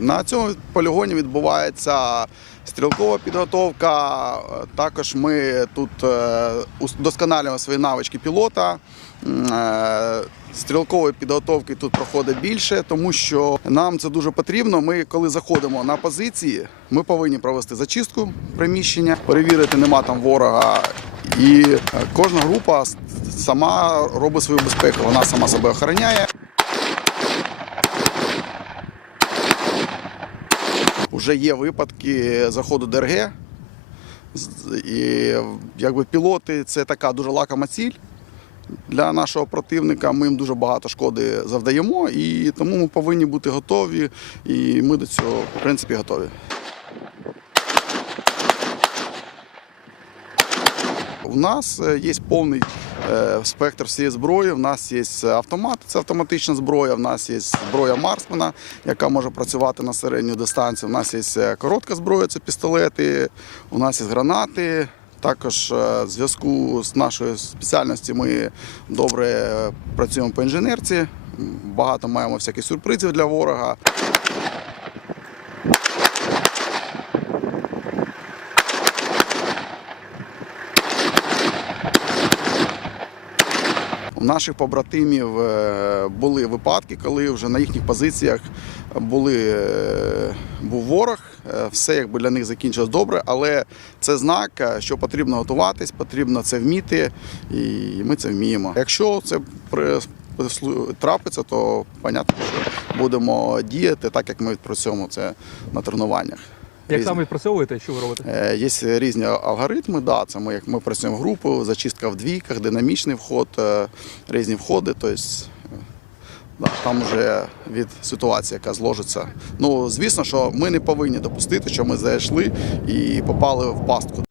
На цьому полігоні відбувається стрілкова підготовка. Також ми тут е, удосконалюємо свої навички пілота. Е, Стрілкової підготовки тут проходить більше, тому що нам це дуже потрібно. Ми, коли заходимо на позиції, ми повинні провести зачистку приміщення, перевірити, нема там ворога. І е, кожна група сама робить свою безпеку. Вона сама себе охороняє. Вже є випадки заходу ДРГ. І якби пілоти це така дуже лакома ціль для нашого противника. Ми їм дуже багато шкоди завдаємо, і тому ми повинні бути готові. І ми до цього, в принципі, готові. У нас е, є повний е, спектр всієї зброї. У нас є автомат, це автоматична зброя. У нас є зброя Марсмена, яка може працювати на середню дистанцію. У нас є е, коротка зброя, це пістолети. У нас є гранати. Також в зв'язку з нашою спеціальністю ми добре працюємо по інженерці. Багато маємо всяких сюрпризів для ворога. У наших побратимів е, були випадки, коли вже на їхніх позиціях були, е, був ворог. Е, Все якби для них закінчилось добре, але це знак, що потрібно готуватись, потрібно це вміти, і ми це вміємо. Якщо це трапиться, то понятно, що будемо діяти так, як ми відпрацьовуємо це на тренуваннях. Як саме відпрацьовуєте, що ви робите? Е, Є різні алгоритми. Да, це ми як ми працюємо в групу, зачистка в двійках, динамічний вход, е, різні входи. Тобто, е, да, там вже від ситуації, яка зложиться. Ну, звісно, що ми не повинні допустити, що ми зайшли і попали в пастку.